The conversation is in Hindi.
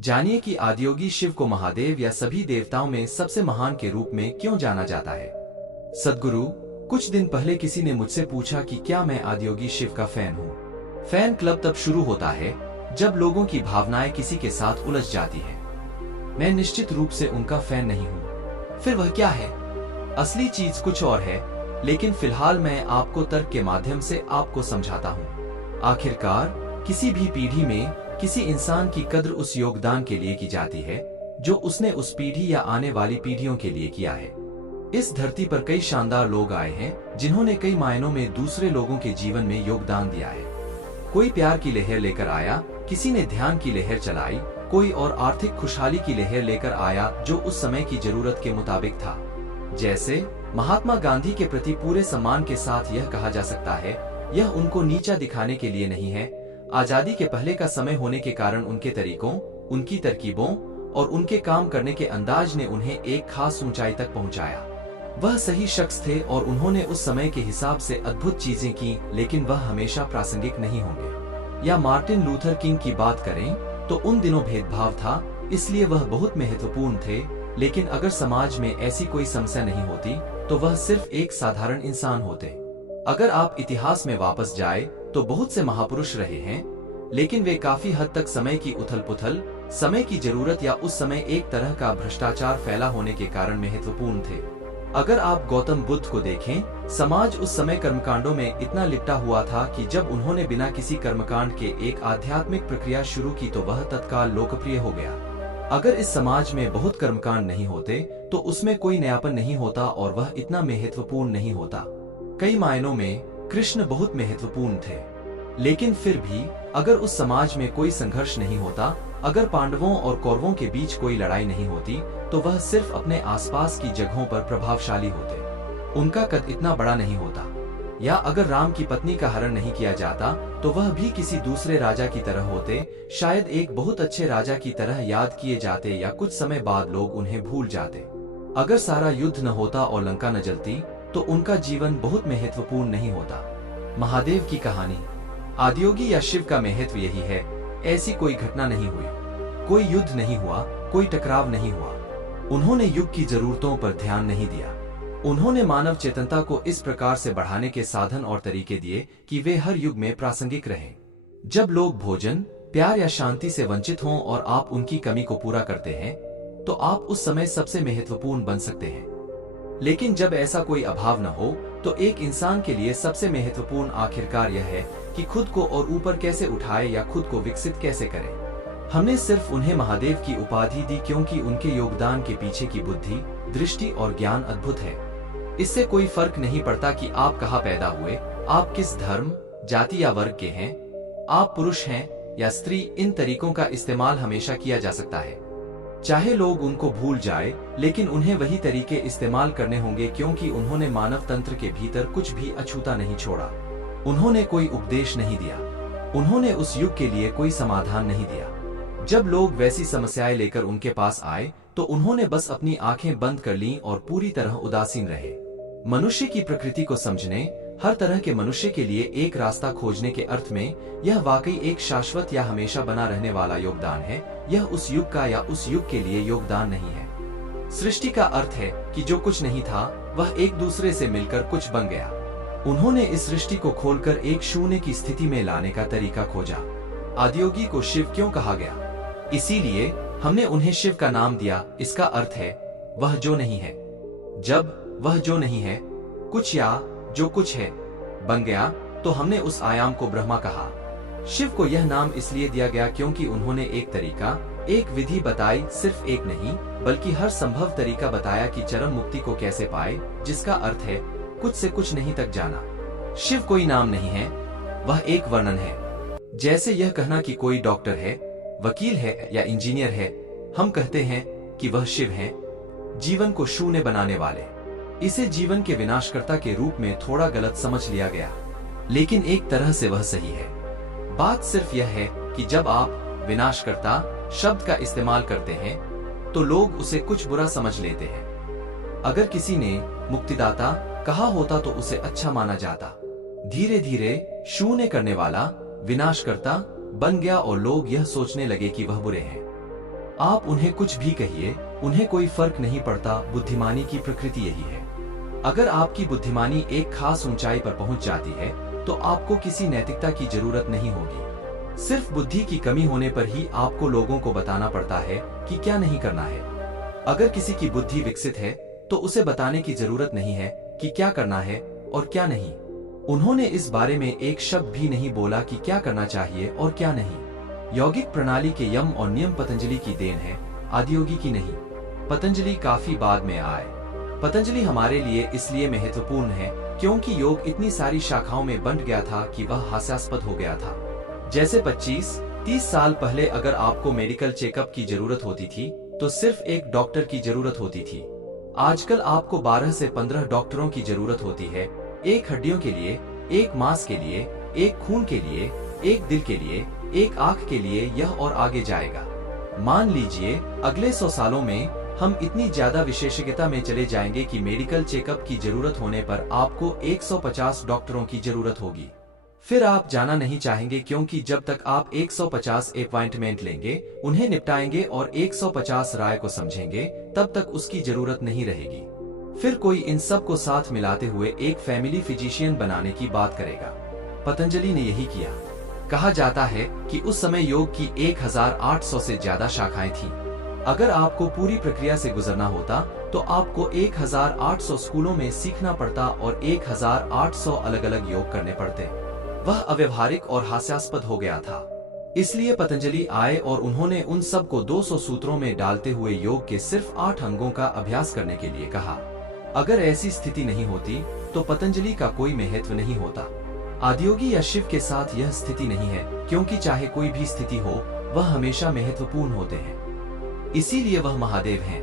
जानिए कि आदियोगी शिव को महादेव या सभी देवताओं में सबसे महान के रूप में क्यों जाना जाता है। सद्गुरु, कुछ दिन पहले किसी ने मुझसे पूछा कि क्या मैं आदियोगी शिव का फैन हूँ। फैन क्लब तब शुरू होता है जब लोगों की भावनाएं किसी के साथ उलझ जाती है। मैं निश्चित रूप से उनका फैन नहीं हूँ। फिर वह क्या है? असली चीज कुछ और है, लेकिन फिलहाल मैं आपको तर्क के माध्यम से आपको समझाता हूँ। आखिरकार किसी भी पीढ़ी में किसी इंसान की कद्र उस योगदान के लिए की जाती है जो उसने उस पीढ़ी या आने वाली पीढ़ियों के लिए किया है। इस धरती पर कई शानदार लोग आए हैं जिन्होंने कई मायनों में दूसरे लोगों के जीवन में योगदान दिया है। कोई प्यार की लहर लेकर आया, किसी ने ध्यान की लहर चलाई, कोई और आर्थिक खुशहाली की लहर लेकर आया जो उस समय की जरूरत के मुताबिक था। जैसे महात्मा गांधी के प्रति पूरे सम्मान के साथ यह कहा जा सकता है, यह उनको नीचा दिखाने के लिए नहीं है। आजादी के पहले का समय होने के कारण उनके तरीकों, उनकी तरकीबों और उनके काम करने के अंदाज ने उन्हें एक खास ऊंचाई तक पहुंचाया। वह सही शख्स थे और उन्होंने उस समय के हिसाब से अद्भुत चीजें की, लेकिन वह हमेशा प्रासंगिक नहीं होंगे। या मार्टिन लूथर किंग की बात करें तो उन दिनों भेदभाव था, इसलिए वह बहुत महत्वपूर्ण थे, लेकिन अगर समाज में ऐसी कोई समस्या नहीं होती तो वह सिर्फ एक साधारण इंसान होते। अगर आप इतिहास में वापस जाए तो बहुत से महापुरुष रहे हैं, लेकिन वे काफी हद तक समय की उथल-पुथल, समय की जरूरत या उस समय एक तरह का भ्रष्टाचार फैला होने के कारण महत्वपूर्ण थे। अगर आप गौतम बुद्ध को देखें, समाज उस समय कर्मकांडों में इतना लिपटा हुआ था कि जब उन्होंने बिना किसी कर्मकांड के एक आध्यात्मिक प्रक्रिया शुरू की तो वह तत्काल लोकप्रिय हो गया। अगर इस समाज में बहुत कर्मकांड नहीं होते तो उसमें कोई नयापन नहीं होता और वह इतना महत्वपूर्ण नहीं होता। कई मायनों में कृष्ण बहुत महत्वपूर्ण थे, लेकिन फिर भी अगर उस समाज में कोई संघर्ष नहीं होता, अगर पांडवों और कौरवों के बीच कोई लड़ाई नहीं होती, तो वह सिर्फ अपने आसपास की जगहों पर प्रभावशाली होते। उनका कद इतना बड़ा नहीं होता। या अगर राम की पत्नी का हरण नहीं किया जाता तो वह भी किसी दूसरे राजा की तरह होते, शायद एक बहुत अच्छे राजा की तरह याद किए जाते या कुछ समय बाद लोग उन्हें भूल जाते। अगर सारा युद्ध न होता और लंका न जलती तो उनका जीवन बहुत महत्वपूर्ण नहीं होता। महादेव की कहानी, आदियोगी या शिव का महत्व यही है। ऐसी कोई घटना नहीं हुई, कोई युद्ध नहीं हुआ, कोई टकराव नहीं हुआ। उन्होंने युग की जरूरतों पर ध्यान नहीं दिया। उन्होंने मानव चेतनता को इस प्रकार से बढ़ाने के साधन और तरीके दिए कि वे हर युग में प्रासंगिक रहें। जब लोग भोजन, प्यार या शांति से वंचित हों और आप उनकी कमी को पूरा करते हैं, तो आप उस समय सबसे महत्वपूर्ण बन सकते हैं। लेकिन जब ऐसा कोई अभाव न हो तो एक इंसान के लिए सबसे महत्वपूर्ण आखिरकार यह है कि खुद को और ऊपर कैसे उठाए या खुद को विकसित कैसे करे। हमने सिर्फ उन्हें महादेव की उपाधि दी क्योंकि उनके योगदान के पीछे की बुद्धि, दृष्टि और ज्ञान अद्भुत है। इससे कोई फर्क नहीं पड़ता कि आप कहाँ पैदा हुए, आप किस धर्म, जाति या वर्ग के हैं, आप पुरुष हैं या स्त्री। इन तरीकों का इस्तेमाल हमेशा किया जा सकता है। चाहे लोग उनको भूल जाए, लेकिन उन्हें वही तरीके इस्तेमाल करने होंगे क्योंकि उन्होंने मानव तंत्र के भीतर कुछ भी अछूता नहीं छोड़ा। उन्होंने कोई उपदेश नहीं दिया, उन्होंने उस युग के लिए कोई समाधान नहीं दिया। जब लोग वैसी समस्याएं लेकर उनके पास आए तो उन्होंने बस अपनी आंखें बंद कर लीं और पूरी तरह उदासीन रहे। मनुष्य की प्रकृति को समझने, हर तरह के मनुष्य के लिए एक रास्ता खोजने के अर्थ में यह वाकई एक शाश्वत या हमेशा बना रहने वाला योगदान है। यह उस युग का या उस युग के लिए योगदान नहीं है। सृष्टि का अर्थ है कि जो कुछ नहीं था वह एक दूसरे से मिलकर कुछ बन गया। उन्होंने इस सृष्टि को खोलकर एक शून्य की स्थिति में लाने का तरीका खोजा। आदियोगी को शिव क्यों कहा गया? इसीलिए हमने उन्हें शिव का नाम दिया। इसका अर्थ है वह जो नहीं है। जब वह जो नहीं है कुछ या जो कुछ है बन गया तो हमने उस आयाम को ब्रह्मा कहा। शिव को यह नाम इसलिए दिया गया क्योंकि उन्होंने एक तरीका, एक विधि बताई, सिर्फ एक नहीं बल्कि हर संभव तरीका बताया कि चरम मुक्ति को कैसे पाए, जिसका अर्थ है कुछ से कुछ नहीं तक जाना। शिव कोई नाम नहीं है, वह एक वर्णन है। जैसे यह कहना कि कोई डॉक्टर है, वकील है या इंजीनियर है, हम कहते हैं कि वह शिव है, जीवन को शून्य बनाने वाले। इसे जीवन के विनाशकर्ता के रूप में थोड़ा गलत समझ लिया गया, लेकिन एक तरह से वह सही है। बात सिर्फ यह है कि जब आप विनाशकर्ता शब्द का इस्तेमाल करते हैं तो लोग उसे कुछ बुरा समझ लेते हैं। अगर किसी ने मुक्तिदाता कहा होता तो उसे अच्छा माना जाता। धीरे धीरे शून्य करने वाला विनाशकर्ता बन गया और लोग यह सोचने लगे कि वह बुरे हैं। आप उन्हें कुछ भी कहिए, उन्हें कोई फर्क नहीं पड़ता। बुद्धिमानी की प्रकृति यही है। अगर आपकी बुद्धिमानी एक खास ऊंचाई पर पहुंच जाती है तो आपको किसी नैतिकता की जरूरत नहीं होगी। सिर्फ बुद्धि की कमी होने पर ही आपको लोगों को बताना पड़ता है कि क्या नहीं करना है। अगर किसी की बुद्धि विकसित है तो उसे बताने की जरूरत नहीं है कि क्या करना है और क्या नहीं। उन्होंने इस बारे में एक शब्द भी नहीं बोला कि क्या करना चाहिए और क्या नहीं। यौगिक प्रणाली के यम और नियम पतंजलि की देन है, आदियोगी की नहीं। पतंजलि काफी बाद में आए। पतंजलि हमारे लिए इसलिए महत्वपूर्ण है क्योंकि योग इतनी सारी शाखाओं में बंट गया था कि वह हास्यास्पद हो गया था। जैसे 25-30 साल पहले अगर आपको मेडिकल चेकअप की जरूरत होती थी तो सिर्फ एक डॉक्टर की जरूरत होती थी। आजकल आपको 12 से 15 डॉक्टरों की जरूरत होती है, एक हड्डियों के लिए, एक मांस के लिए, एक खून के लिए, एक दिल के लिए, एक आंख के लिए, यह और आगे जाएगा। मान लीजिए अगले 100 सालों में हम इतनी ज्यादा विशेषज्ञता में चले जाएंगे कि मेडिकल चेकअप की जरूरत होने पर आपको 150 डॉक्टरों की जरूरत होगी। फिर आप जाना नहीं चाहेंगे क्योंकि जब तक आप 150 अपॉइंटमेंट लेंगे, उन्हें निपटाएंगे और 150 राय को समझेंगे, तब तक उसकी जरूरत नहीं रहेगी। फिर कोई इन सब को साथ मिलाते हुए एक फैमिली फिजिशियन बनाने की बात करेगा। पतंजलि ने यही किया। कहा जाता है कि उस समय योग की 1800 से ज्यादा शाखाएं थीं। अगर आपको पूरी प्रक्रिया से गुजरना होता तो आपको 1800 स्कूलों में सीखना पड़ता और 1800 अलग अलग योग करने पड़ते। वह अव्यवहारिक और हास्यास्पद हो गया था। इसलिए पतंजलि आए और उन्होंने उन सब को 200 सूत्रों में डालते हुए योग के सिर्फ 8 अंगों का अभ्यास करने के लिए कहा। अगर ऐसी स्थिति नहीं होती तो पतंजलि का कोई महत्व नहीं होता। आदियोगी या शिव के साथ यह स्थिति नहीं है, क्योंकि चाहे कोई भी स्थिति हो, वह हमेशा महत्वपूर्ण होते हैं। इसीलिए वह महादेव हैं।